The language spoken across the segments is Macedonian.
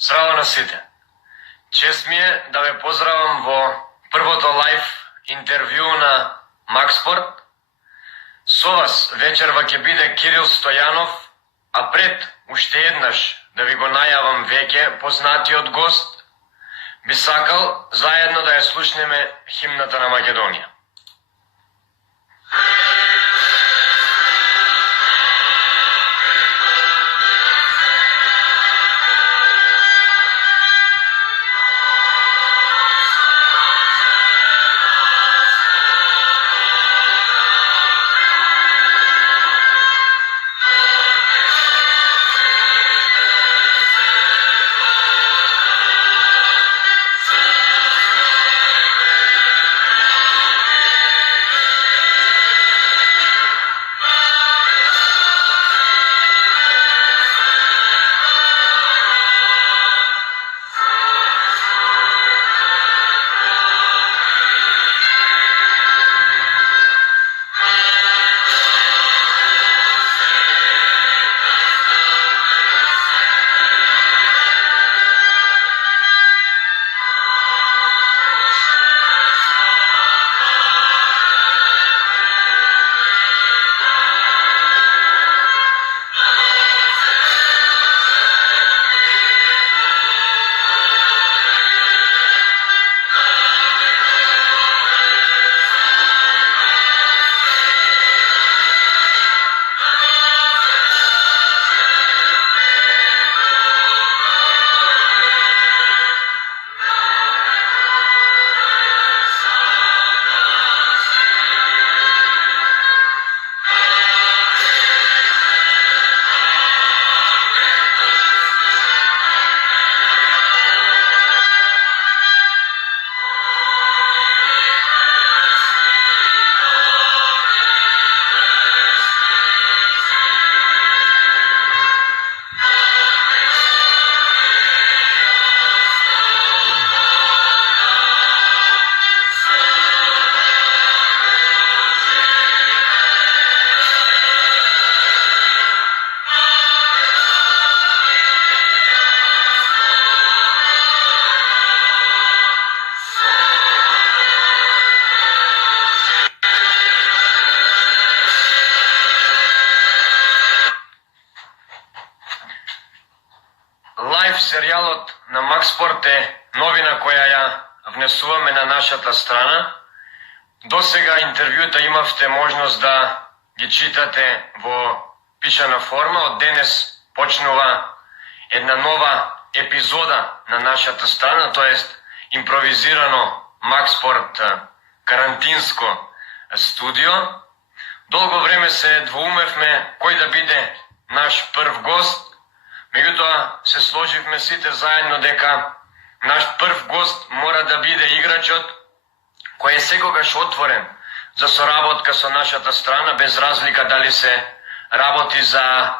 Здраво на сите. Чест ми е да ве поздравам во првото лайв интервју на Макспорт. Со вас вечерва ќе биде Кирил Стојанов, а пред уште еднаш да ви го најавам веќе познатиот гост, би сакал заедно да ја слушнеме химната на Македонија. Лайв серијалот на Макспорт е новина која ја внесуваме на нашата страна. До сега интервјута имавте можност да ги читате во пишана форма. Од денес почнува една нова епизода на нашата страна, тоест импровизирано Макспорт карантинско студио. Долго време се двоумевме кој да биде наш прв гост. Меѓутоа се сложивме сите заедно дека наш прв гост мора да биде играчот кој е секогаш отворен за соработка со нашата страна, без разлика дали се работи за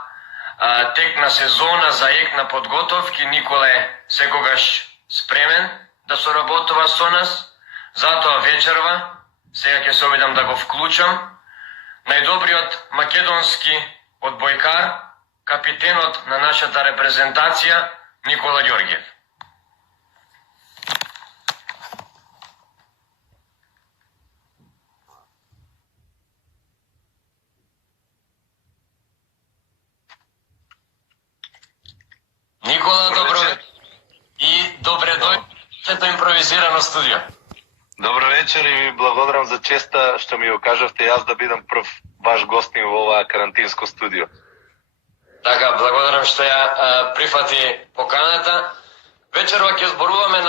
тек на сезона, за ек на подготовки. Никола е секогаш спремен да соработува со нас. Затоа вечерва, сега ќе се обидам да го вклучам, најдобриот македонски одбојкар, капитенот на нашата репрезентација, Никола Ѓорѓев. Никола, добро вечер и добре дојдовте импровизирано студио. Добро вечер и ви благодарам за честа што ми го кажавте јас да бидам прв ваш гостин во ова карантинско студио. Така, благодарам што ја прифати поканата. Вечерва ќе зборуваме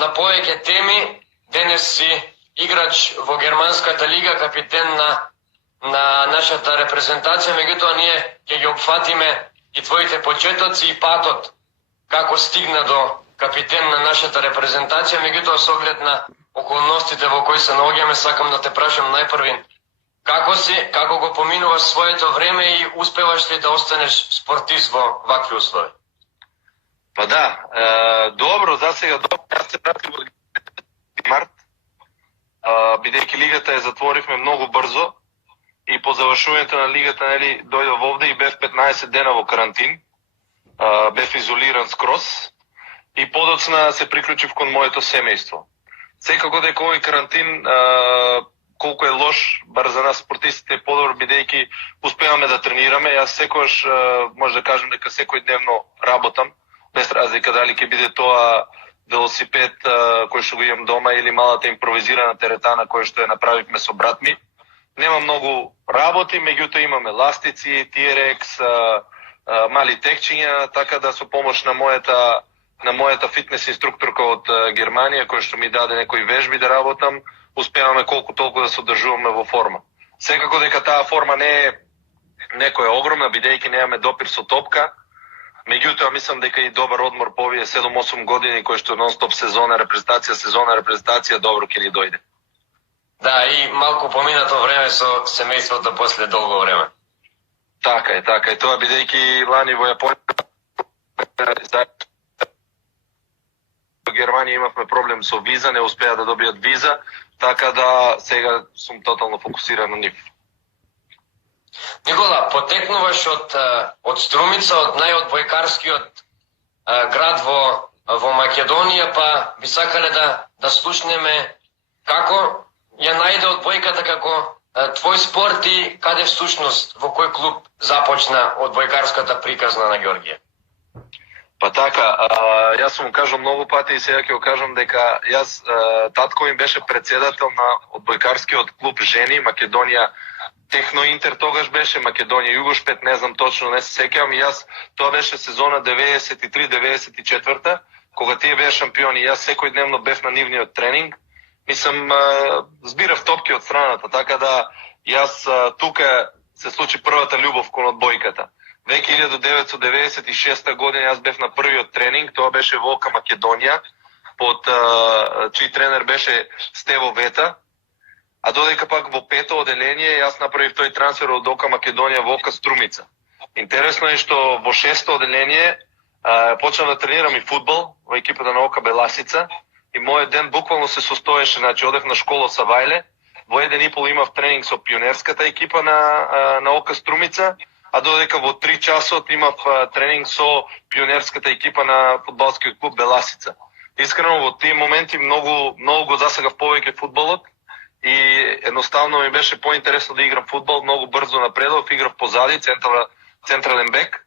на повеќе теми. Денес си играч во германската лига, капитен на нашата репрезентација, меѓутоа ние ќе ги опфатиме и твоите почетоци и патот како стигна до капитен на нашата репрезентација, меѓутоа со оглед на околностите во кои се наоѓаме, сакам да те прашам најпрвин како си, како го поминуваш своето време и успеваш ли да останеш спортист во вакви услови? Па да, добро, за сега добро. Јас се вратив во март, бидејќи лигата ја затворивме многу брзо и по завршувањето на лигата дојдов овде и бев 15 дена во карантин. Бев изолиран скроз и подоцна се приклучив кон моето семејство. Секако дека овој карантин колку е лош, бар за нас спортистите е подобро, бидејќи успеваме да тренираме. Јас секогаш може да кажем дека секојдневно работам, без разлика дали ќе биде тоа велосипед кој што го имам дома или малата импровизирана теретана која што ја направивме со брат ми. Нема многу работи, меѓутоа имаме ластици, TRX, мали текчиња, така да со помош на мојата фитнес инструкторка од Германија, која што ми даде некои вежби да работам, успеваме колку толку да се одржуваме во форма. Секако дека таа форма не е некоја огромна, бидејќи немаме допир со топка, меѓутоа мислам дека и добар одмор по овие 7-8 години кои што нон-стоп сезона репрезентација добро ќе ни дојде. Да, и малку поминато време со семејството после долго време. Така е. Тоа бидејќи лани во Јапонија во Германија имавме проблем со виза, не успеа да добијат виза, така да сега сум тотално фокусиран на нив. Никола, потекнуваш од Струмица, од најодбојкарскиот град во Македонија, па би сакале да слушнеме како ја најде одбојката како твој спорт и каде всушност, во кој клуб започна одбојкарската приказна на Ѓорѓе? Па така, јас сум кажал многу пати и сега ќе го кажам дека јас, татко ми беше председател на одбојкарскиот клуб жени Македонија Техно Интер тогаш беше, Македонија Југошпет, не знам точно, не се сеќавам, и јас, тоа беше сезона 93-94, кога тие беа шампиони, јас секојдневно бев на нивниот тренинг, мислам, збирав топки од страната, така да јас тука се случи првата љубов кон одбојката. Веќе 1996 година јас бев на првиот тренинг, тоа беше во ОК Македонија, под чиј тренер беше Стево Вета, а додека пак во пето оделение јас направив тој трансфер од ОК Македонија во ОК Струмица. Интересно е што во шесто оделение почнав да тренирам и фудбал во екипата на ОК Беласица и мојот ден буквално се состоеше, значи одев на школа Савајле, во 1,5 имав тренинг со пионерската екипа на ОК Струмица, а додека во 3 часот имав тренинг со пионерската екипа на фудбалскиот клуб Беласица. Искрено во тие моменти многу го засагав повеќе фудбалот и едноставно ми беше поинтересно да играм фудбал, многу брзо напредов, играв позади, централен бек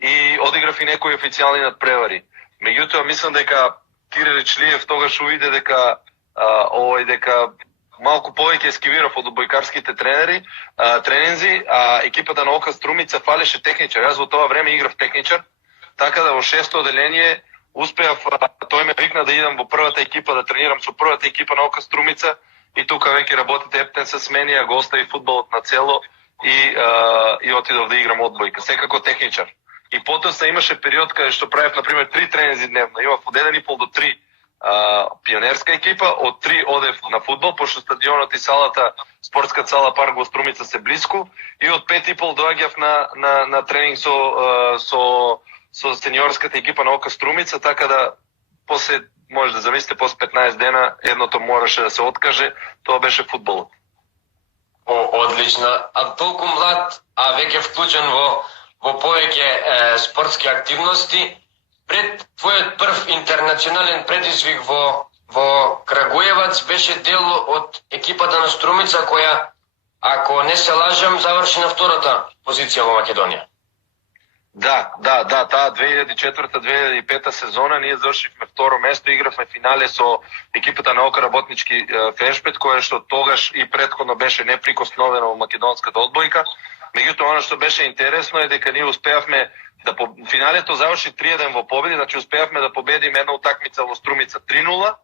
и одиграв и некои официјални надпревари. Меѓутоа мислам дека Кире Речлиев тогаш увиде дека малку повеќе ескивирав од одбојкарските тренинзи, а екипата на ОК Струмица фалеше техничар. Јас во тоа време играв техничар, така да во шесто оделение успеав, тој ме викна да идам во првата екипа, да тренирам со првата екипа на ОК Струмица и тука веќе работите ептен се смени, а го остави фудбалот на цело и отидов да играм одбојка, секако техничар. И потоа имаше период каде што правев, например, 3 тренинзи дневно. Имав од 1,5 до 3 пионерска екипа, од 3 одев на фудбал, пошто стадионот и салата, спортска сала парк во Струмица се блиску, и од 5,5 доаѓав на тренинг со сениорската екипа на ОК Струмица, така да после, може да замислите, после 15 дена едното мораше да се откаже, тоа беше фудбалот. Одлично. А толку млад, а веќе вклучен во повеќе спортски активности, пред твојот прв интернационален предизвик во Крагуевац беше дел од екипата на Струмица која, ако не се лажам, заврши на втората позиција во Македонија. Да, таа 2004-2005 сезона ние завршивме второ место, игравме финале со екипата на ОК Работнички Фешпет, која што тогаш и претходно беше неприкосновена во македонската одбојка. Меѓутоа, она што беше интересно е дека ние успеавме да финалето заврши 3-1 во победи, значи успеавме да победиме една утакмица во Струмица 3-0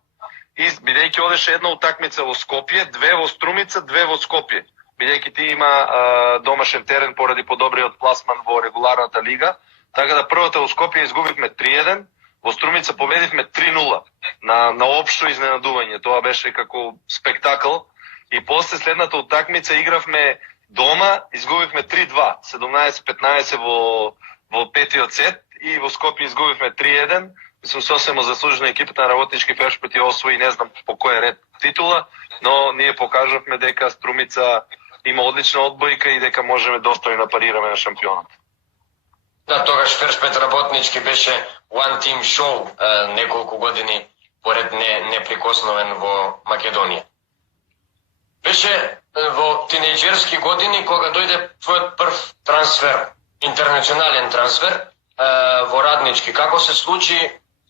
и бидејќи одеше една утакмица во Скопје, 2 во Струмица, 2 во Скопје. Бидејќи ти има домашен терен поради подобриот пласман во регуларната лига, така да првата во Скопје изгубивме 3-1, во Струмица победивме 3-0 на општо изненадување. Тоа беше како спектакл и после следната утакмица игравме дома, изгубивме 3-2, 17-15 во петиот сет и во Скопје изгубивме 3-1. Мислам, сосема заслужено екипата на Работнички Фешпет и освои, не знам по кој ред титула, но ние покажавме дека Струмица има одлична одбојка и дека можеме достойно да парираме на шампионот. Да, тогаш Фершпет работнички беше one team show неколку години поред неприкосновен во Македонија. Беше во тинејџерски години кога дојде твојот прв трансфер, интернационален трансфер во Раднички. Како се случи,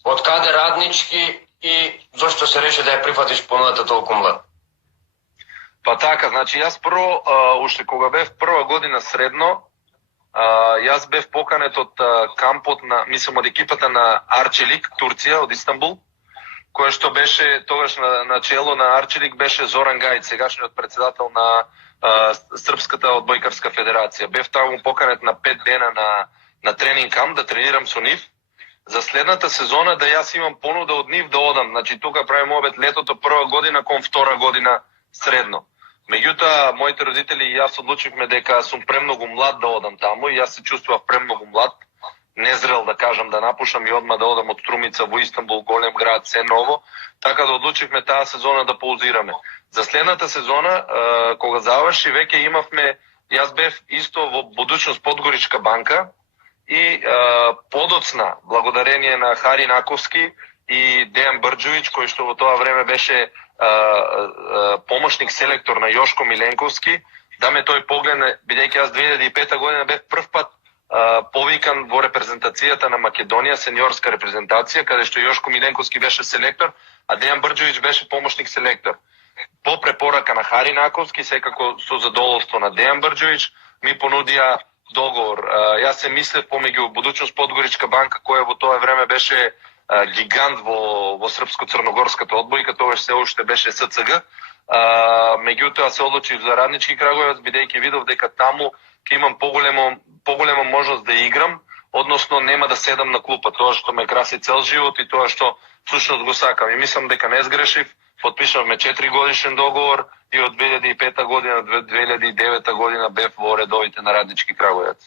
од каде Раднички и зошто се реши да ја прифатиш понудата толку млад? Па така, значи јас прво, уште кога бев прва година средно, јас бев поканет од кампот на, мислам, од екипата на Арчелик, Турција, од Истанбул, кој што беше тогаш на чело на Арчелик беше Зоран Гајд, сегашниот председател на Српската одбојкарска федерација. Бев таму поканет на 5 дена на тренинг камп да тренирам со нив. За следната сезона да јас имам понуда од нив да одам. Значи тука правим обет летото прва година кон втора година средно. Меѓутоа, моите родители и јас одлучивме дека сум премногу млад да одам таму и јас се чувствував премногу млад, незрел да кажам, да напушам и одма да одам од Струмица во Истанбул, голем град, се ново, така да одлучивме таа сезона да паузираме. За следната сезона, кога заврши, веќе имавме, јас бев исто во Будучност Подгоричка банка и подоцна, благодарение на Хари Наковски и Дејан Брџовиќ, кој што во тоа време беше помошник селектор на Јошко Миленковски, да ме тој погледне, бидејќи јас 2005 година бев прв пат повикан во репрезентацијата на Македонија, сениорска репрезентација, каде што Јошко Миленковски беше селектор, а Дејан Брџовиќ беше помошник селектор. По препорака на Хари Наковски, секако со задоволство на Дејан Брџовиќ, ми понудија договор. Јас се мислев помеѓу Будучност Подгоричка банка, која во тоа време беше гигант во српско-црногорската одбојка, тогаш се уште беше СЦГ. Меѓутоа се одлучив за Раднички Крагуевац, бидејќи видов дека таму ќе имам поголема можност да играм, односно нема да седам на клупа, тоа што ме краси цел живот и тоа што всушност го сакам. И мислам дека не сгрешив, потпишавме 4 годишен договор и од 2005 година до 2009 година бев во редовите на Раднички Крагуевац.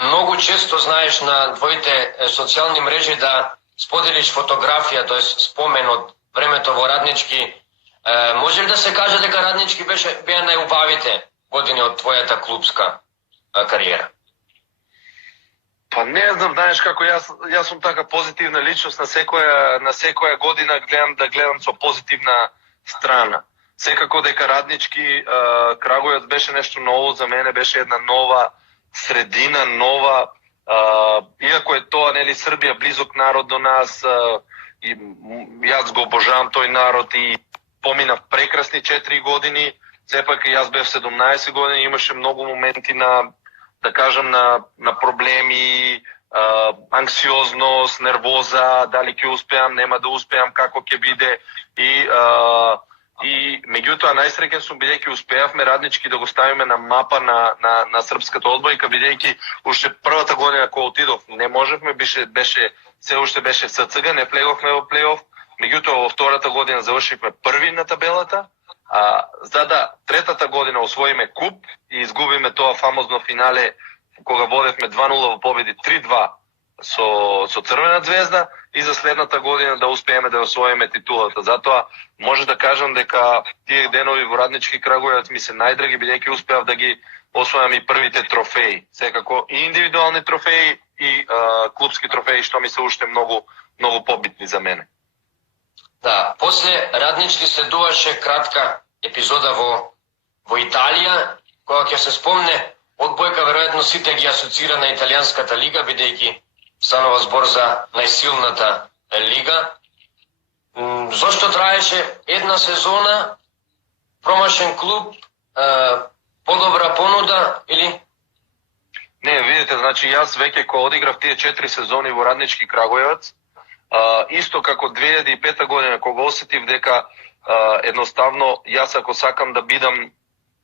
Многу често знаеш на твоите социјални мрежи да споделиш фотографија, т.е. спомен од времето во Раднички. Може ли да се каже дека Раднички беа најубавите години од твојата клубска кариера? Па не знам, знаеш како јас сум така позитивна личност, на секоја година гледам со позитивна страна. Секако дека Раднички Крагуевац беше нешто ново за мене, беше една нова средина, нова, иако е тоа, нели, Србија близок народ до нас, и јас го обожавам тој народ и поминав прекрасни 4 години, сепак јас бев 17 години, имаше многу моменти на, да кажам, на проблеми, анксиозност, нервоза, дали ќе успеам, нема да успеам, како ќе биде и меѓутоа најсреќен сум бидејќи успеавме Раднички да го ставиме на мапа на српската одбојка, бидејќи уште првата година кога отидов не можевме, се уште беше СЦГ, не плеговме во плейоф, меѓутоа во втората година завршивме први на табелата, за да третата година освоиме куп и изгубиме тоа фамозно финале кога водевме 2-0 во победи 3-2 со Црвена звезда и за следната година да успееме да освоиме титулата. Затоа може да кажам дека тие денови во Раднички Крагуевац ми се најдраги, бидејќи успеав да ги освојам и првите трофеи. Секако и индивидуални трофеи и клубски трофеи, што ми се уште многу побитни за мене. Да, после Раднички следуваше кратка епизода во Италија, кога ќе се спомне одбојка, веројатно сите ги асоцира на италијанската лига, бидејќи станува збор за најсилната лига. Зошто траеше една сезона, промашен клуб, подобра понуда или? Не, видите, значи јас веќе кога одиграв тие 4 сезони во Раднички Крагуевац, исто како 2005 година кога осетив дека едноставно јас ако сакам да бидам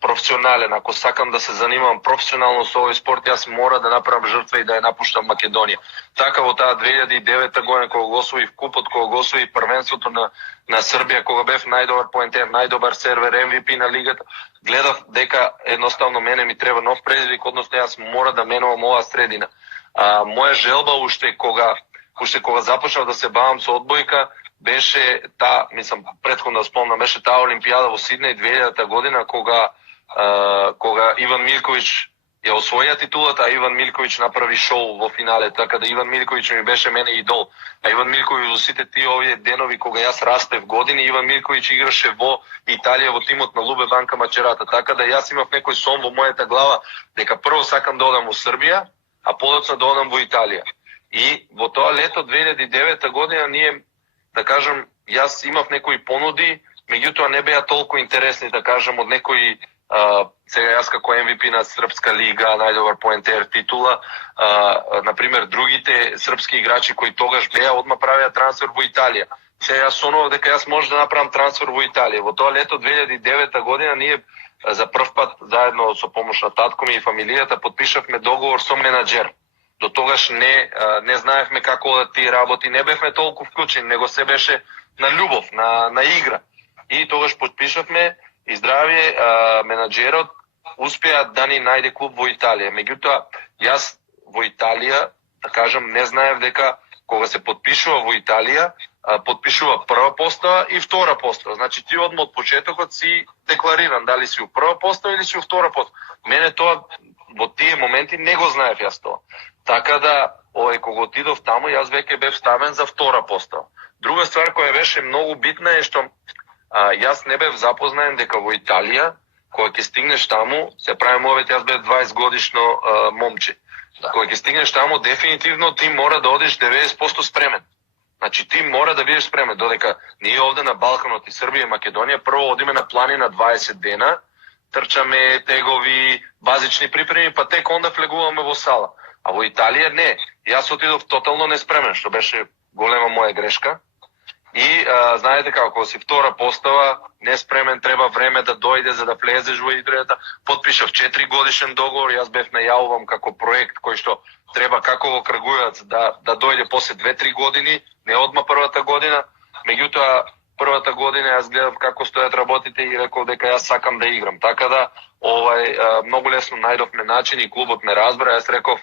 професионален, ако сакам да се занимавам професионално со овој спорт, јас мора да направам жртва и да ја напуштам Македонија. Така во таа 2009 година кога го освоив купот, кога го освоив првенството на Србија, кога бев најдобар поентер, најдобар сервер, MVP на лигата, гледав дека едноставно мене ми треба нов предизвик, односно јас мора да менувам оваа средина. Моја желба уште кога започнав да се бавам со одбојка, беше мислам, претходно да спомнам, беше таа Олимпијада во Сиднеј 2000 година, кога Иван Милковиќ ја освоја титулата, а Иван Милковиќ направи шоу во финале, така да Иван Милковиќ ми беше мене идол. А Иван Милковиќ во сите тие овие денови кога јас растев години, Иван Милковиќ играше во Италија во тимот на Лубе Банка Мачерата, така да јас имав некој сон во мојата глава дека прво сакам да одам во Србија, а подоцна да одам во Италија. И во тоа лето 2009 година ние, да кажам, јас имав некои понуди, меѓутоа не беа толку интересни, да кажам, од некои сега јас како MVP на Српска лига, најдобар поентер титула, например другите српски играчи кои тогаш беа одма правеа трансфер во Италија. Сега јас сонував дека јас може да направам трансфер во Италија. Во тоа лето 2009 година ние за прв пат заедно со помош на татко ми и фамилијата подпишавме договор со менаџер. До тогаш не знаевме како да тие работи, не бевме толку вклучени, него се беше на љубов, на игра. И тогаш подпишавме и здравје, менаџерот успеа да ни најде клуб во Италија. Меѓутоа, јас во Италија, да кажам, не знаев дека кога се подпишува во Италија, подпишува прва постава и втора постава. Значи ти одма од почетокот си деклариран дали си у прва постава или си у втора постава. Мене тоа во тие моменти не го знаев јас тоа. Така да, кога отидов таму, јас веќе бев ставен за втора постава. Друга ствар која беше многу битна е што јас не бев запознаен дека во Италија, кога ќе стигнеш таму, се прави мовет, јас бев 20 годишно момче. Кога ќе стигнеш таму, дефинитивно ти мора да одиш 90% спремен. Значи ти мора да бидеш спремен, додека ние овде на Балканот и Србија и Македонија прво одиме на планина 20 дена, трчаме тегови, базични припреми, па тек онда влегуваме во сала. А во Италија не. Јас отидов тотално неспремен, што беше голема моја грешка. И знаете како си втора постава, неспремен, треба време да дојде за да влезеш во играта. Подпишав 4 годишен договор, јас бев најавувам како проект кој што треба како во Крагујевац да дојде после 2-3 години, не одма првата година. Меѓутоа првата година јас гледав како стојат работите и реков дека јас сакам да играм. Така да многу лесно најдовме начин и клубот ме разбра. Јас реков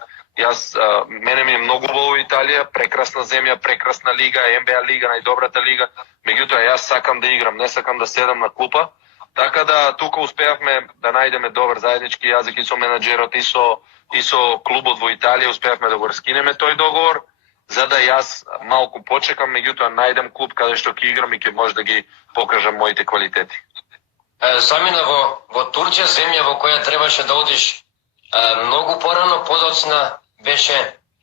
мене ми е многу во Италија, прекрасна земја, прекрасна лига, НБА лига, најдобрата лига. Меѓутоа јас сакам да играм, не сакам да седам на клупа. Така да тука успеавме да најдеме добар заеднички јазик и со менаџерот и со клубот во Италија, успеавме да го раскинеме тој договор, за да јас малку почекам, меѓутоа најдем клуб каде што ќе играм и ќе може да ги покажам моите квалитети. Замина во Турција, земја во која требаше да одиш многу порано, подоцна беше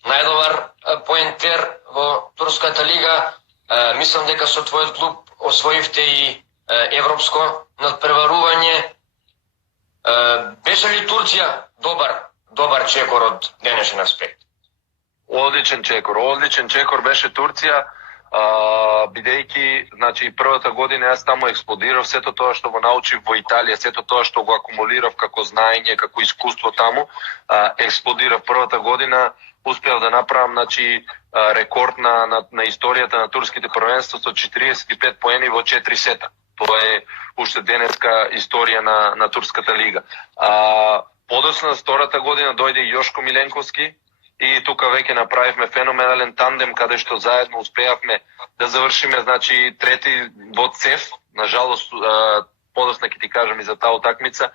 најдобар поентер во Турската лига. Мислам дека со твојот клуб освоивте и европско надпреварување. Беше ли Турција добар чекор од денешен аспект? Одличен чекор беше Турција, бидејќи, значи, првата година јас таму експлодирав, сето тоа што го научив во Италија, сето тоа што го акумулирав како знаење, како искуство таму, експлодирав. Првата година успеав да направам, значи, рекорд на историјата на турските првенства со 45 поени во 4 сета. Тоа е уште денеска историја на Турската лига. Подоцна втората година дојде Јошко Миленковски, и тука веќе направивме феноменален тандем каде што заедно успеавме да завршиме, значи, трети во ЦЕФ. Нажалост, подоцна ќе ти кажам и за таа утакмица,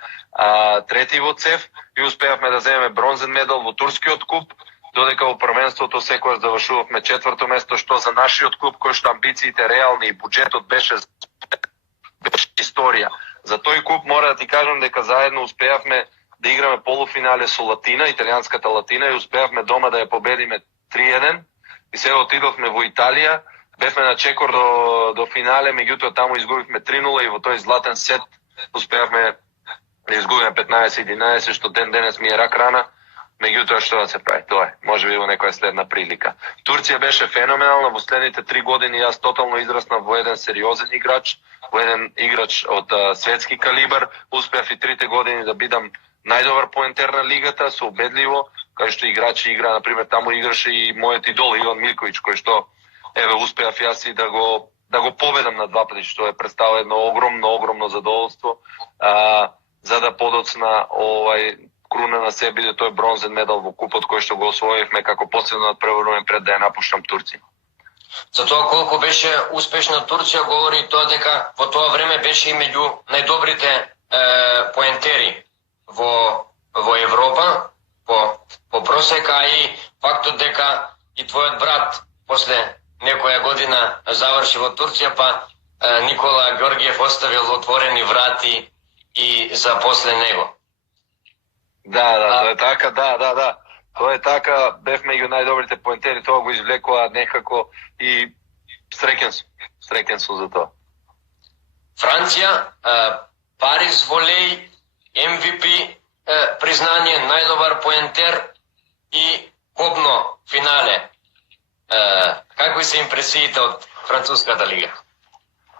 трети во ЦЕФ и успеавме да земеме бронзен медал во турскиот куп, додека во првенството секогаш завршувавме четврто место, што за нашиот клуб кој што амбициите реални и буџетот беше историја. За тој куп мора да ти кажам дека заедно успеавме да играме полуфинале со Латина, италијанската Латина, и успеавме дома да ја победиме 3-1. И сега отидовме во Италија, бевме на чекор до финале, меѓутоа таму изгубивме 3-0 и во тој златен сет успеавме да изгубиме 15-11, што денес ми е рак рана. Меѓутоа што да се прави, тоа е. Може би во некоја следна прилика. Турција беше феноменална, во следните 3 години јас тотално израснав во еден сериозен играч, во еден играч од светски калибар. Успеав и 3 години да бидам најдобар поентер на лигата, со убедливо, кај што играчи игра, например, таму играше и мојот идол Иван Милковиќ, кој што успеав јас и да го победам на 2 пати, што е представа едно огромно задоволство, за да подоцна круна на себе биде тој бронзен медал во купот кој што го освоивме како последно надпреварување пред да ја напуштам Турција. За тоа колку беше успешна Турција говори тоа дека во тоа време беше и меѓу најдобрите поентери во Европа. просека, а и фактот дека и твојот брат после некоја година заврши во Турција, па Никола Георгиев оставил отворени врати и за после него. Да, тоа е така, да. Тоа е така, бевме меѓу најдобрите поентери, тоа го извлекува некако и среќен сум за тоа. Франција, Париз волеј, MVP признание, најдобар поентер и копно финале. Какви се импресиите од француската лига?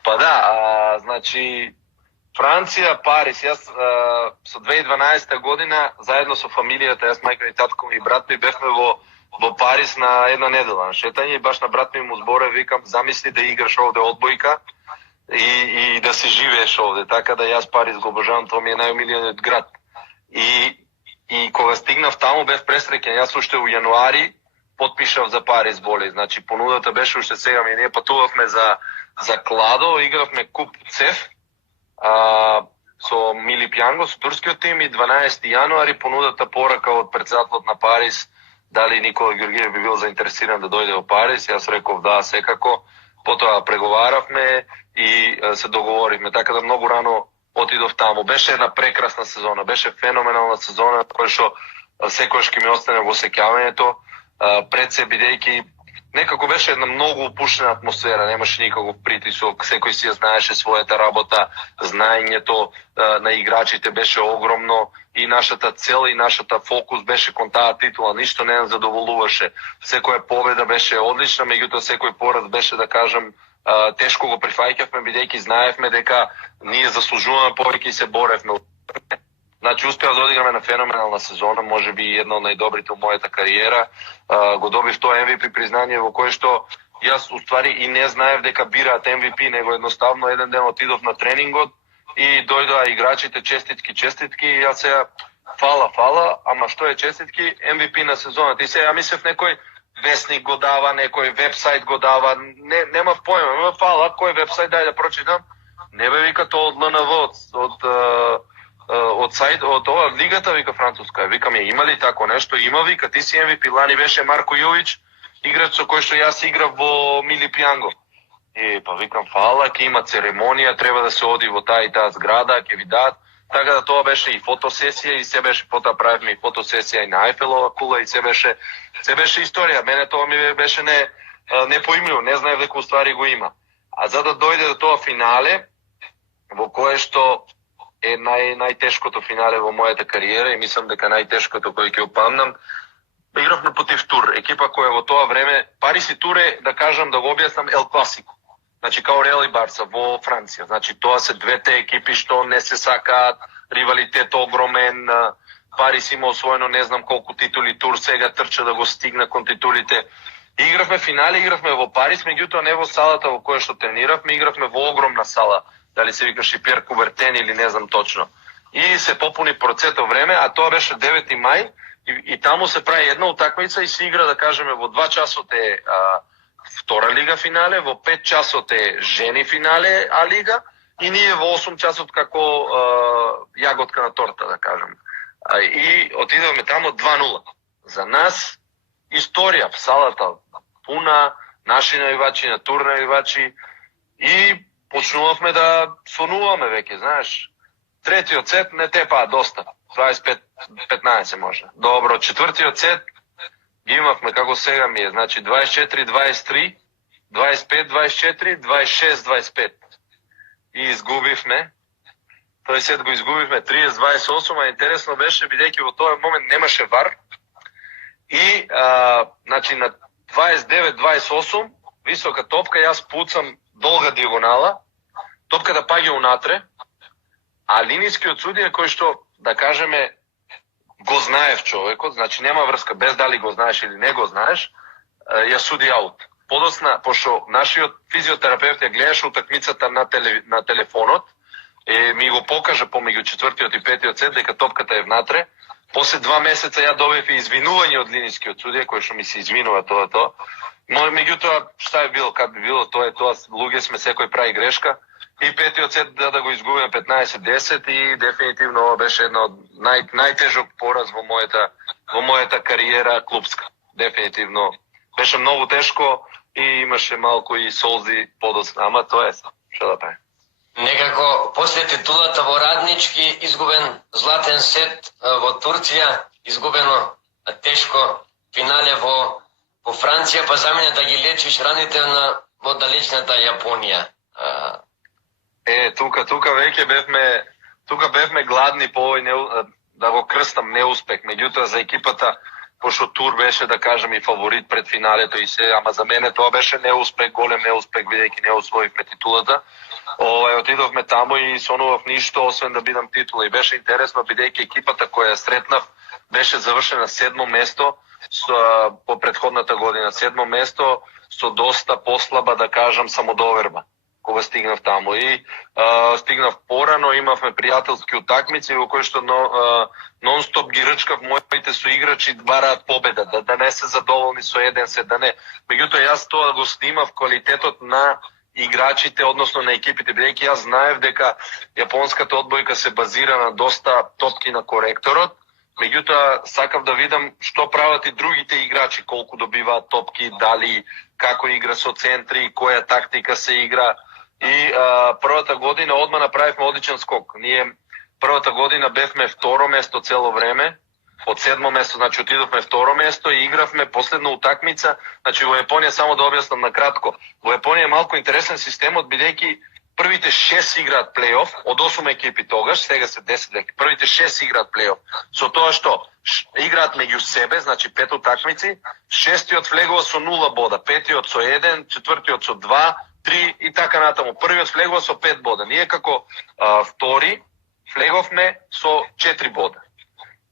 Па да, значи Франција, Париз, јас со 2012 година заедно со фамилијата, јас, мајка ми, татко ми и брат ми бевме во Париз на една недела на шетање и баш на брат ми му зборев, викам, замисли да играш овде одбојка и да се живееш овде, така да јас Париз го обожавам, тоа ми е најомилениот град. И кога стигнав таму бев пресреќен, јас уште у јануари потпишав за Париз волеј, значи понудата беше уште сега, ние патувавме за Кладо, игравме куп ЦЕФ со Мили Пјанго, со турскиот тим, и 12 јануари понудата порака од председателот на Париз дали Никола Георгиев би бил заинтересиран да дојде во Париз. Јас реков да, секако. Потоа преговаравме и се договоривме, така да многу рано отидов таму. Беше една прекрасна сезона, беше феноменална сезона, која што секојаш ќе ми остане во сеќавањето. Пред се, бидејќи некако беше една многу опушена атмосфера, немаше никаков притисок, секој си ја знаеше својата работа, знаењето на играчите беше огромно и нашата цел и нашата фокус беше кон таа титула, ништо не нас задоволуваше. Секоја победа беше одлична, меѓутоа секој пораз беше, да кажам, тешко го прифаќавме, бидејќи знаевме дека ние заслужуваме повеќе и се боревме. Значи, успеав да одиграме на феноменална сезона, може би една од најдобрите во мојата кариера. Го добив тоа MVP признание во кое што јас уствари и не знаев дека бираат MVP, него едноставно еден ден отидов на тренингот и дојдоа играчите честитки и јас сега фала, ама што е честитки? MVP на сезоната. И сега ја мислев некој весник го дава, некој вебсайт го дава, нема појма, фала, кој вебсайт, дај да прочитам. Не бе, вика, тоа од ЛНВ, од сајт, од ова лигата, вика, француска. Викам, има ли тако нешто? Има, вика, ти си MVP. Лани беше Марко Јович, играч со кој што јас играв во Мили Пјанго. Па викам, фала, ќе има церемонија, треба да се оди во таа и таа зграда, ќе ви дадат. Така да тоа беше и фотосесија и се беше, потоа правивме и фотосесија и на Ајфелова кула и се беше историја. Мене тоа ми беше непоимливо, не знаев дека уствари го има. А за да дојде до тоа финале, во кое што е најтешкото финале во мојата кариера и мислам дека најтешкото кој ќе опамнам, игравме против Тур, екипа која во тоа време, Париз и Тур е, да кажам, да го објаснам, Ел Класико. Значи, као Реал и Барса во Франција. Значи, тоа се двете екипи што не се сакаат, ривалитет огромен, Париз има освоено не знам колку титули, Тур сега трча да го стигна кон титулите. Игравме финале, игравме во Париз, меѓутоа не во салата во која што трениравме, игравме во огромна сала, дали се викаше Пиер Кубертен или не знам точно. И се попуни процето време, а тоа беше 9 мај, и таму се прави една утакмица и се игра, да кажеме, во 2 часот е втора лига финале, во 5 часот е жени финале А лига и ние во 8 часот како јаготка на торта, да кажем. И отидовме тамо 2-0. За нас историја, салата пуна, наши навивачи, на Тур навивачи и почнувавме да сонуваме веќе, знаеш. Третиот сет не тепаа доста, 25-15 може. Добро, четвртиот сет ги имавме како сега ми е, значи 24-23, 25-24, 26-25. И изгубивме. Тој сет го изгубивме 30-28, а интересно беше бидејќи во тој момент немаше вар. И значи на 29-28 висока топка, јас пуцам долга диагонала, топката паѓа унатре, а линискиот судија кој што, да кажеме, го знаев човекот, значи нема врска без дали го знаеш или не го знаеш, ја суди аут. Подосна, пошто нашиот физиотерапевт ја гледаше утакмицата на телефонот, ми го покажа помеѓу четвртиот и петиот сет дека топката е внатре. После 2 месеца ја добив извинување од линискиот судија кој што ми се извинува тоа. Меѓутоа, шта е било, как би било, тоа е тоа, луѓе сме, секој прави грешка. И петиот сет да го изгубиме 15-10 и дефинитивно ова беше една од најтежок пораз во мојата во мојата кариера клубска. Дефинитивно. Беше многу тешко и имаше малку и солзи подосна, ама тоа е што да правим. Некако после титулата во Раднички, изгубен златен сет во Турција, изгубено тешко финале во Франција, па замина да ги лечиш раните во далечната Јапонија. Тука веќе бевме гладни по овој да го крстам неуспех. Меѓутоа за екипата, пошто Тур беше да кажем и фаворит пред финалето и се, ама за мене тоа беше неуспех, голем неуспех, бидејќи не освоивме титулата. Отидовме таму и сонував ништо освен да бидам титула и беше интересно бидејќи екипата која сретнав беше завршена 7-мо место по претходната година. 7-мо место со доста послаба, да кажам, самодоверба кога стигнав таму и стигнав порано, имавме пријателски утакмици во кои што нон-стоп ги рчкав моите соиграчи бараат победа, да не се задоволни со еден сет, да не. Меѓутоа јас тоа го снимав квалитетот на играчите, односно на екипите, бидејќи јас знаев дека јапонската одбојка се базира на доста топки на коректорот. Меѓутоа сакав да видам што прават и другите играчи, колку добиваат топки, дали како игра со центри, која тактика се игра. И првата година одма направивме одличен скок. Ние првата година бевме второ место цело време. Од 7-мо место, значи отидовме второ место и игравме последна утакмица. Значи во Јапонија, само да објаснам на кратко, во Јапонија е малку интересен системот, бидејќи првите 6 играат плейоф, од 8 екипи тогаш, сега се 10 веќе. Првите 6 играат плейоф. Со тоа што играат меѓу себе, значи 5 утакмици, шестиот влегува со 0 бода, петиот со 1, четвртиот со 2, 3 и така натаму. Првиот влегува со 5 бода. Ние како втори влеговме со 4 бода.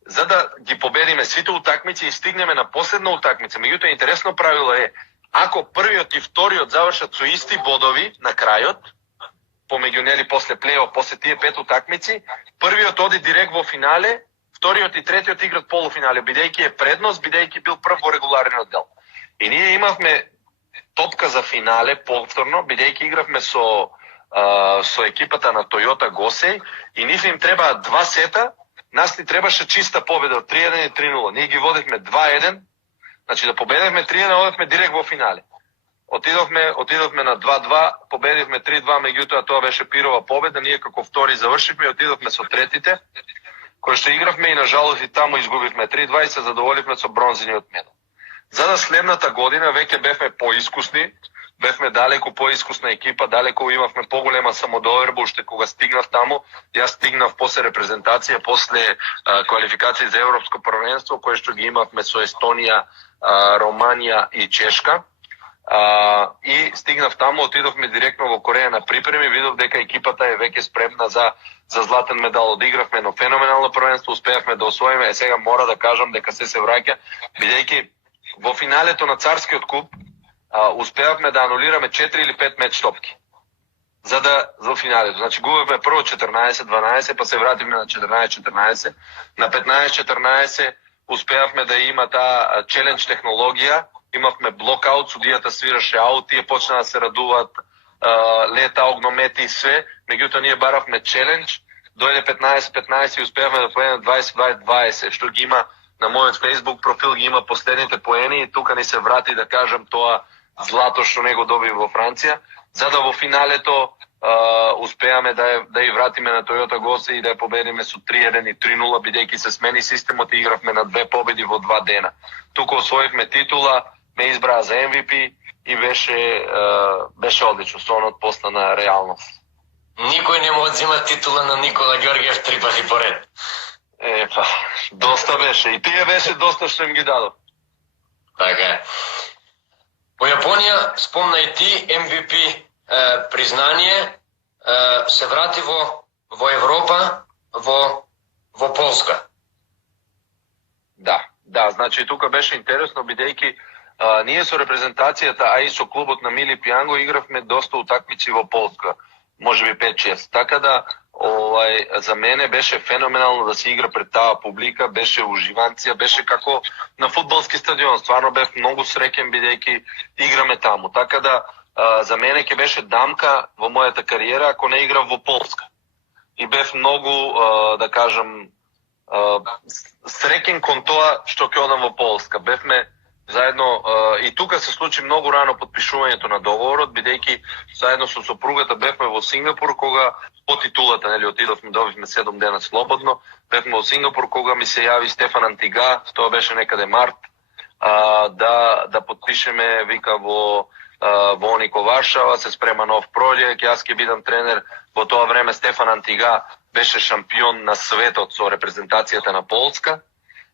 За да ги победиме сите утакмици и стигнеме на последна утакмица. Меѓутоа интересно правило е, ако првиот и вториот завршат со исти бодови на крајот, помеѓу нели после плейоф, после тие 5 утакмици, првиот оди директ во финале, вториот и третиот играат полуфинале, бидејќи е предност, бидејќи бил прв во регуларниот дел. И ние имавме топка за финале повторно, бидејќи игравме со екипата на Toyota Gosei и нив им требаат 2 сета. Нас ни требаше чиста победа од 3-1 и 3-0. Ние ги водихме 2-1, значи да победевме 3-1, одевме директ во финале. Отидовме на 2-2, победивме 3-2, меѓутоа тоа беше пирова победа. Ние како втори завршивме и отидовме со третите, кои што игравме и на жалост и таму изгубивме 3-2 и се задоволивме со бронзениот медал. За да следната година веќе бевме поискусни, бевме далеку поискусна екипа, далеку имавме поголема самодоверба, уште кога стигнав таму. Јас стигнав после репрезентација, после квалификација за Европско првенство, кое што ги имавме со Естонија, Романија и Чешка. И стигнав таму, отидовме директно во Кореја на припреми, видов дека екипата е веќе спремна за златен медал. Одигравме едно феноменално првенство, успеавме да освоиме, сега мора да кажам дека се враќа, бидејќи во финалето на Царскиот куп успеавме да анулираме 4 или 5 меч топки за финалето. Значи губевме прво 14-12, па се вративме на 14-14. На 15-14 успеавме да има таа челендж технологија. Имавме блокаут, судијата свираше аут, тие почна да се радуваат, лета, огномети и све. Меѓутоа ние баравме челендж, дојде 15-15 и успеавме да поедеме 20-20, што ги има на мојот Facebook профил, ги има последните поени и тука ни се врати, да кажам, тоа злато што не го доби во Франција, за да во финалето успеаме да ја вратиме на Toyota Gosei и да ја победиме со 3-1 и 3-0, бидејќи се смени системот и игравме на 2 победи во 2 дена. Тука освоивме титула, ме избраа за MVP и беше одлично, сонот постана реалност. Никој не му одзима титула на Никола Ѓорѓев 3 пати поред. Доста беше. И тие беше доста што им ги дадов. Така. Во Јапонија, спомна и ти, MVP признание, се врати во Европа, во Полска. Да, значи тука беше интересно, бидејќи ние со репрезентацијата, а и со клубот на Мили Пијанго игравме доста утакмици во Полска, можеби 5-6. Така да за мене беше феноменално да се игра пред таа публика, беше уживанција, беше како на фудбалски стадион. Стварно бев многу среќен бидејќи играме таму. Така да за мене ќе беше дамка во мојата кариера ако не играв во Полска. И бев многу, да кажам, среќен кон тоа што ќе одам во Полска. Бевме заедно и тука се случи многу рано подпишувањето на договорот, бидејќи заедно со сопругата бевме во Сингапур кога по титулата, нели, отидовме, добивме 7 дена слободно. Бевме во Сингапур кога ми се јави Стефан Антига, тоа беше некаде март, да подпишеме, вика, во Онико Варшава, се спрема нов проект, јас ќе бидам тренер. Во тоа време Стефан Антига беше шампион на светот со репрезентацијата на Полска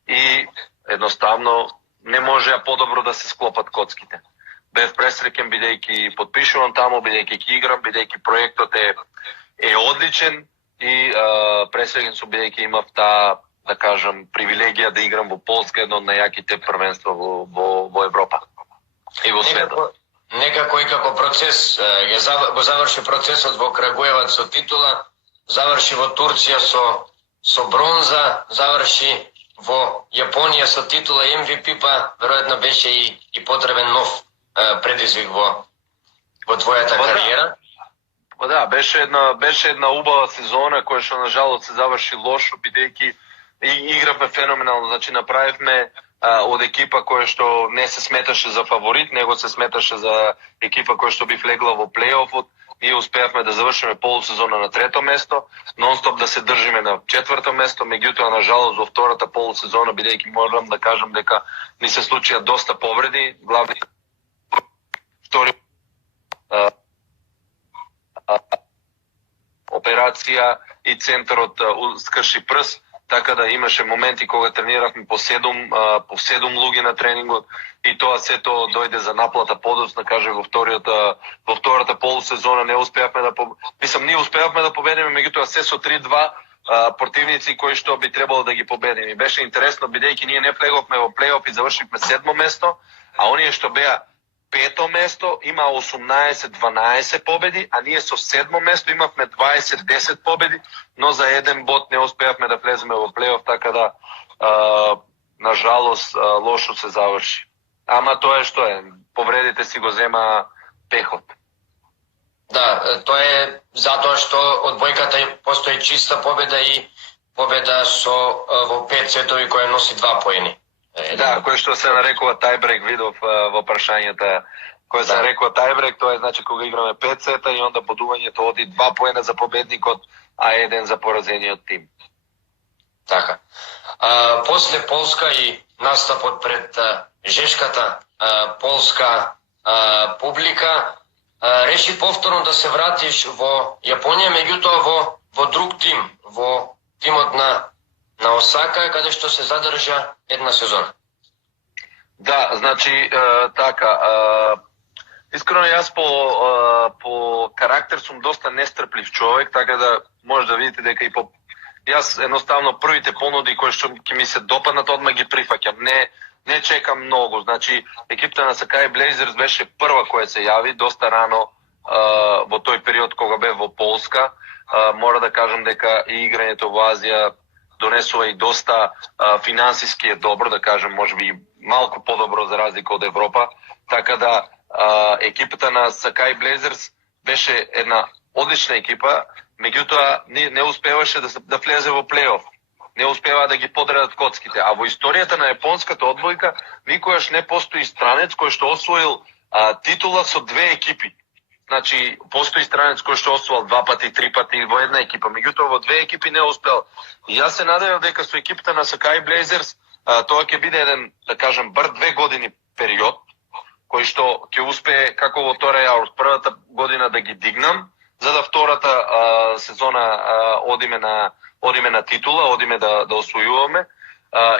и едноставно не можеа подобро да се склопат коцките. Бев пресреќен бидејќи подпишувам таму, бидејќи ќе играм, бидејќи проектот е одличен и пресреќен сум бидејќи имав таа, да кажам, привилегија да играм во Полска, едно од најаките првенства во Европа и во светот. Некако и како процес, го заврши процесот во Крагуевац со титула, заврши во Турција со бронза, заврши во Јапонија со титула MVP, па веројатно беше и потребен нов предизвик во твојата кариера. Да, беше една убава сезона која што на жалост се заврши лошо, бидејќи игравме феноменално, значи направивме од екипа која што не се сметаше за фаворит, него се сметаше за екипа која што би влегла во плейофот. Ние успеавме да завршиме полусезона на 3-то место, нон-стоп да се држиме на 4-то место, меѓутоа на жалост во втората полусезона, бидејќи морам да кажам дека ни се случија доста повреди, главни втори операција и центарот скрши прс, така да имаше моменти кога трениравме по 7 луѓе на тренингот и тоа сето дојде за наплата подоцна, каже во втората полусезона не успеавме да ние успеавме да победиме, меѓутоа се со 3-2 противници кои што би требало да ги победиме. Беше интересно бидејќи ние не влеговме во плейоф и завршивме 7-мо место, а оние што беа 5-то место има 18-12 победи, а ние со 7-мо место имавме 20-10 победи, но за еден бод не успеавме да влеземе во плейоф, така да на жалост лошо се заврши. Ама тоа е што е, повредите си го зема пехот. Да, тоа е затоа што од бојката постои чиста победа и победа во 5 сетови која носи 2 поени. Да, кој што се нарекува тајбрек, видов во прашањата. Кој се нарекува тајбрек, тоа е значи кога играме 5 сета и онда бодувањето оди 2 поена за победникот, а 1 за поразениот тим. Така. После Полска и настапот пред жешката полска публика, реши повторно да се вратиш во Јапонија, меѓутоа во друг тим, во тимот на Осака, каде што се задржа една сезона. Да, значи, така, искрено јас по карактер сум доста нестрплив човек, така да може да видите дека и јас едноставно првите понуди кои што ќе ми се допаднат одма ги прифаќам. Не чекам многу. Значи, екипата на Сакаи Блейзерс беше прва која се јави доста рано во тој период кога бев во Полска. Мора да кажам дека и играњето во Азија донесува и доста финансиски е добро, да кажем, можеби малку подобро за разлика од Европа. Така да екипата на Сакаи Блейзерс беше една одлична екипа, меѓутоа не успеваше да влезе во плейоф. Не успева да ги подредат коцките. А во историјата на јапонската одбојка никогаш не постои странец кој што освоил титула со 2 екипи. Значи, постои странец кој што освоил 2 пати, 3 пати во една екипа, меѓутоа во 2 екипи не успел. И јас се надевам дека со екипата на Сакаи Блейзерс тоа ќе биде еден, да кажам, бар 2 години период, кој што ќе успее како во Тора Јаурс првата година да ги дигнам, за да втората сезона одиме на титула, одиме да освојуваме.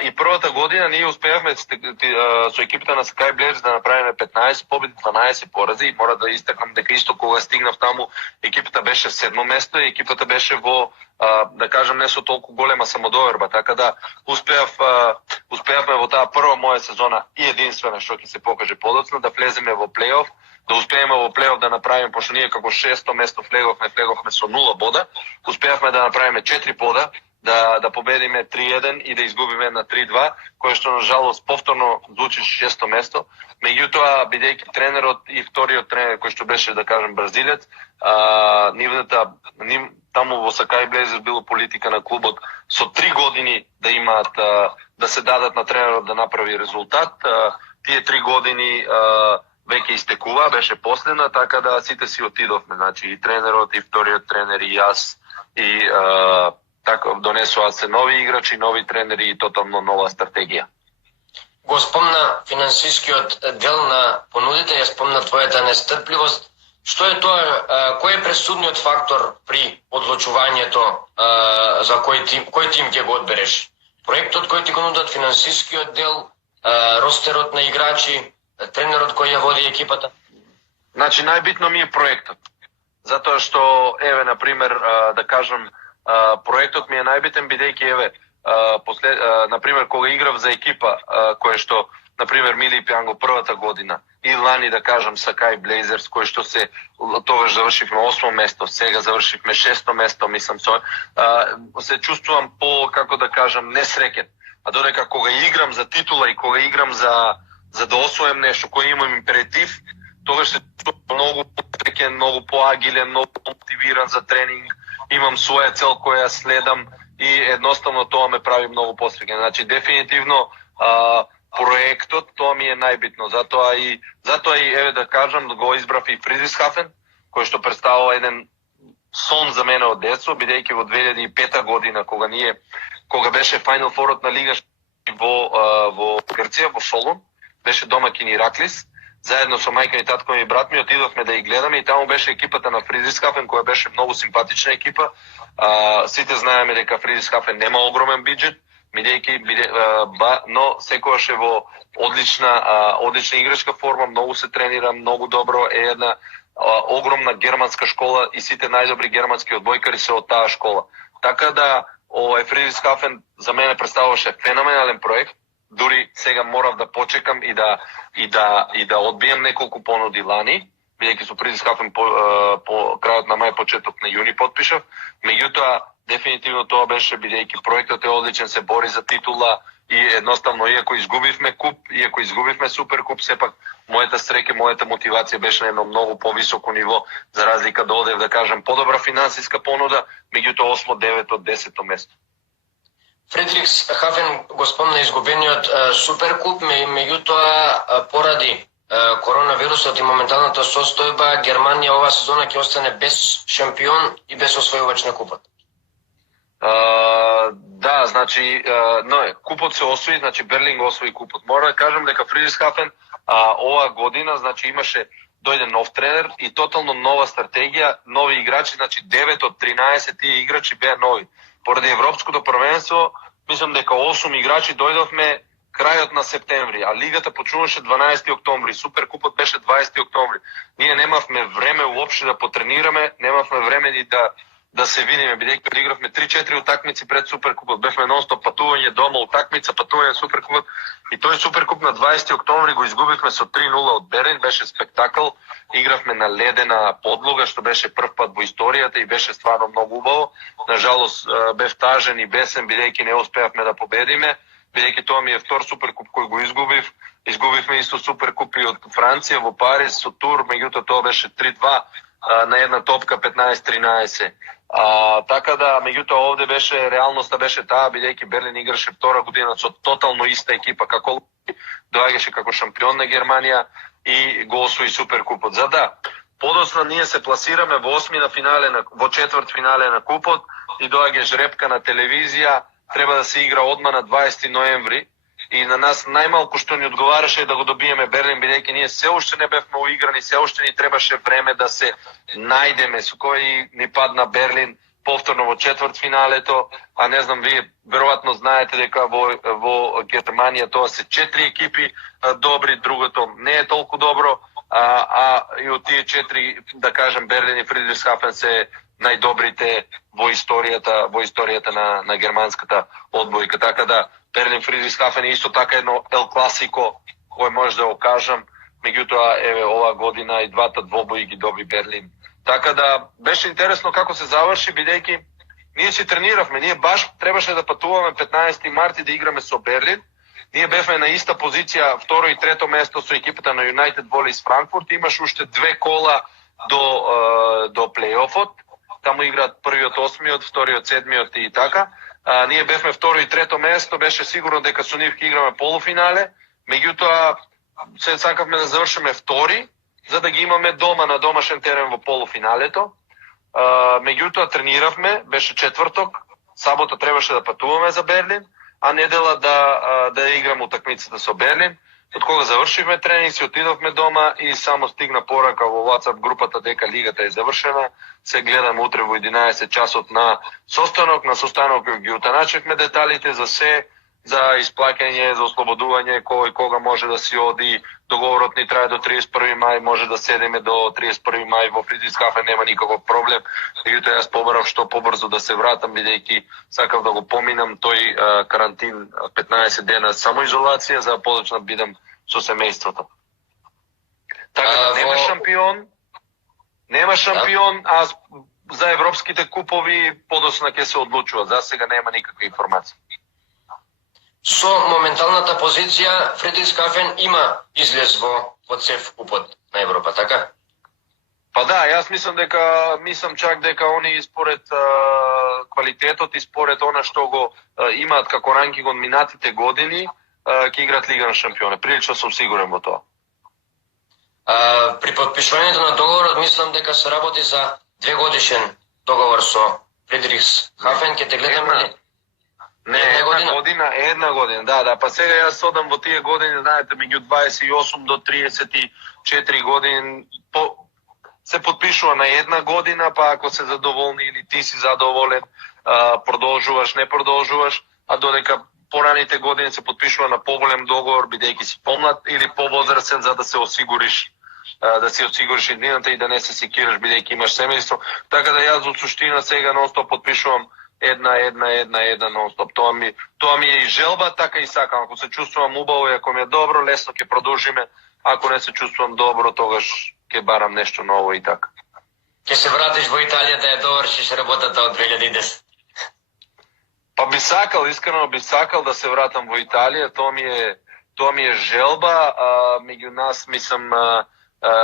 И првата година ние успеавме со екипата на Sky Blades да направиме 15 победи, 12 порази. И мора да истакнам дека исто кога стигнав таму, екипата беше 7-мо место и екипата беше во, да кажам, не со толку голема самодоверба. Така да успеавме во таа прва моја сезона и единствена, што ќе се покаже подоцна, да влеземе во плейоф, да успееме во плейоф да направиме, пошто ние како 6-то место влеговме со 0 бода, успеавме да направиме 4 бода да победиме 3-1 и да изгубиме на 3-2, кое што на жалост повторно звучи шесто место. Меѓутоа, бидејќи тренерот и вториот тренер кој што беше, да кажем, бразилец, таму во Сакај Блейзерс било политика на клубот со 3 години да имаат да се дадат на тренерот да направи резултат. Тие 3 години веќе истекува, беше последна, така да сите си отидовме, значи и тренерот, и вториот тренер, и јас, и така донесоа се нови играчи, нови тренери и тотално нова стратегија. Го спомна финансискиот дел на понудите, ја спомна твојата нестрпливост. Што е тоа, кој е пресудниот фактор при одлучувањето за кој тим ќе го одбереш? Проектот кој ти го нудат, финансискиот дел, ростерот на играчи, тренерот кој ја води екипата? Значи, најбитно ми е проектот. Затоа што, еве, например, да кажам, проектот ми е најбитен, бидејќи, например, кога играв за екипа, која што, например, Мили Пјанго првата година, и лани, да кажам, Сакај Блейзерс, кој што тогаш завршивме 8 место, сега завршивме 6 место, мислам, се чувствувам како да кажам, несреќен. А додека кога играм за титула и кога играм за да освоем нешто, кој имам императив, тогаш се чувствувам многу посреќен, многу поагилен, многу мотивиран за тренинг, имам своја цел која следам и едноставно тоа ме прави многу посреќен. Значи, дефинитивно, проектот, тоа ми е најбитно. Затоа и еве да кажам, го избрав и Фридрихсхафен, кој што представува еден сон за мене од детство, бидејќи во 2005 година, кога беше Final Four на Лига во Грција, во Солун, беше домакин Ираклис, заедно со мајка и татко ми и брат ми отидовме да ја гледаме и таму беше екипата на Фридрихсхафен, која беше многу симпатична екипа. Сите знаеме дека Фридрихсхафен нема огромен биџет, но секогаш е во одлична играчка форма, многу се тренира, многу добро, е една огромна германска школа и сите најдобри германски одбојкари се од таа школа. Така да, Фридрихсхафен за мене представуваше феноменален проект. Дури сега морав да почекам и да одбием неколку понуди лани, бидејќи со Фридрихсхафен по крајот на мај, почеток на јуни потпишав. Меѓутоа, дефинитивно тоа беше, бидејќи проектот е одличен, се бори за титула и едноставно, иако изгубивме куп, иако изгубивме суперкуп, сепак мојата среќа, мојата мотивација беше на едно многу повисоко ниво, за разлика да одев, да кажам, подобра финансиска понуда, меѓутоа 8, 9, 10 место. Фридрихсхафен го спомна изгубениот суперкуп, меѓутоа поради коронавирусот и моменталната состојба, Германија оваа сезона ќе остане без шампион и без освојувач на купот. Да, значи, купот се освои, значи Берлин го освои купот. Мора да кажам дека Фридрихсхафен оваа година, значи дојде нов тренер и тотално нова стратегија, нови играчи, значи 9 од 13 тие играчи беа нови. Поради европското првенство, мислам дека 8 играчи дојдовме крајот на септември, а лигата почнуваше 12 октомври, суперкупот беше 20 октомври. Ние немавме време уопште да потренираме, немавме време ни да се видиме, бидејќи игравме 3-4 утакмици пред суперкупот, бевме нонстоп патување дома, утакмица, патување суперкупот и тој суперкуп на 20 октомври го изгубивме со 3-0 од Берлин, беше спектакл, игравме на ледена подлога, што беше прв пат во историјата и беше стварно многу убаво. Нажалост бев тажен и бесен, бидејќи не успеавме да победиме, бидејќи тоа ми е втор суперкуп кој го изгубив. Изгубивме исто суперкупи од Франција во Париз со Тур, меѓутоа тоа беше 3-2 на една топка 15-13. Така да, меѓутоа овде беше реалноста беше таа, бидејќи Берлин играше втора година со тотално иста екипа како доаѓаше како шампион на Германија и го освои суперкупот. За да подоцна ние се пласираме во четврт финале на купот и доаѓа жребка на телевизија, треба да се игра одма на 20 ноември и на нас најмалку што ни одговараше да го добиеме Берлин, бидејќи ние се уште не бевме уиграни, се уште ни требаше време да се најдеме, со кој ни падна Берлин повторно во четврт финалето, а не знам, вие веројатно знаете дека во Германија тоа се 4 екипи добри, другото не е толку добро, и од тие 4, да кажем, Берлин и Фридрихсхафен се најдобрите во историјата на германската одбојка. Така да Берлин Фридрихсхафен е исто така едно ел класико кој може да го кажам, меѓутоа еве оваа година и двата двобои ги доби Берлин. Така да беше интересно како се заврши, бидејќи ние си трениравме, ние баш требаше да пътуваме 15 марта и да играме со Берлин. Ние бевме на иста позиција, второ и трето место со екипата на United Volleys Франкфурт. Имаш уште 2 кола до плейофот. Таму играат првиот осмиот, вториот седмиот и така. Ние бевме второ и трето место, беше сигурно дека со нив ќе играме полуфинале. Меѓутоа, се сакавме да завршиме втори, за да ги имаме дома на домашен терен во полуфиналето. Меѓутоа трениравме, беше четврток, сабота требаше да патуваме за Берлин, а недела да играме утакмицата со Берлин. Од кога завршивме тренинг, си отидовме дома и само стигна порака во WhatsApp групата дека лигата е завршена. Се гледаме утре во 11 часот на состанок. На состанокот ги утаначивме деталите за се, за исплаќање, за ослободување, кој кога може да си оди. Договорот ни трае до 31 мај, може да седеме до 31 мај во Фридрихсхафен, нема никаков проблем. Меѓутоа јас побарав што побрзо да се вратам, бидејќи сакав да го поминам тој карантин 15 дена самоизолација за да почнам бидам со семејството. Така да нема шампион, а за европските купови подосна ќе се одлучува. За сега нема никаква информација. Со моменталната позиција, Фридрихсхафен има излез во ЦЕФ купот на Европа, така? Па да, јас мислам чак дека они според квалитетот и според она што го имаат како ранкинг од минатите години, ќе играат Лига на шампиони. Прилично сум сигурен во тоа. При подпишувањето на договорот мислам дека се работи за 2 годишен договор со Фридрихсхафен, ќе те гледаме ли? Не, една година, да. Па сега јас одам во тие години, знаете, меѓу 28 до 34 години, се подпишува на една година, па ако се задоволни или ти си задоволен, продолжуваш, не продолжуваш, а додека пораните години се подпишува на поголем договор, бидејќи си помлад или повозрастен, за да се осигуриш, иднината и да не се секираш, бидејќи имаш семејство. Така да јас од суштина сега нон-стоп подпишувам една нон-стоп. Тоа ми е и желба, така и сакам. Ако се чувствувам убаво и ако ми е добро, лесно ќе продолжиме. Ако не се чувствувам добро, тогаш ќе барам нешто ново и така. Ќе се вратиш во Италија да ја довршиш работата од 2010? Па искрено би сакал да се вратам во Италија. Тоа ми е желба. Меѓу нас, мислам,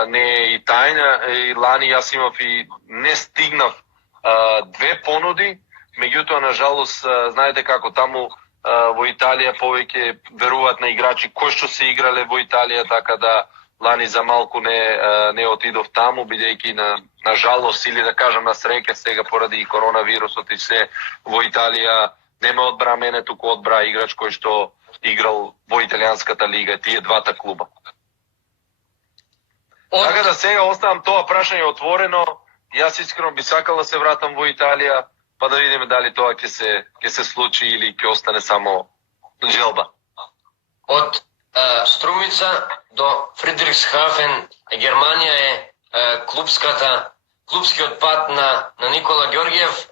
не е и тајна. И лани јас имав и не стигнав 2 понуди. Меѓутоа, на жалост, знаете како, таму во Италија повеќе веруваат на играчи кои што се играле во Италија, така да лани за малку не отидов таму, бидејќи на жалост или да кажам на среќа сега поради коронавирусот и се во Италија не ме одбра мене, туку одбра играч кој што играл во италијанската лига, тие двата клуба. Така да сега оставам тоа прашање отворено. Јас искрено би сакал да се вратам во Италија, па да видиме дали тоа ќе се случи или ќе остане само желба. Од Струмица до Фридрихсхафен, Германија е клупскиот пат на Никола Ѓорѓиев.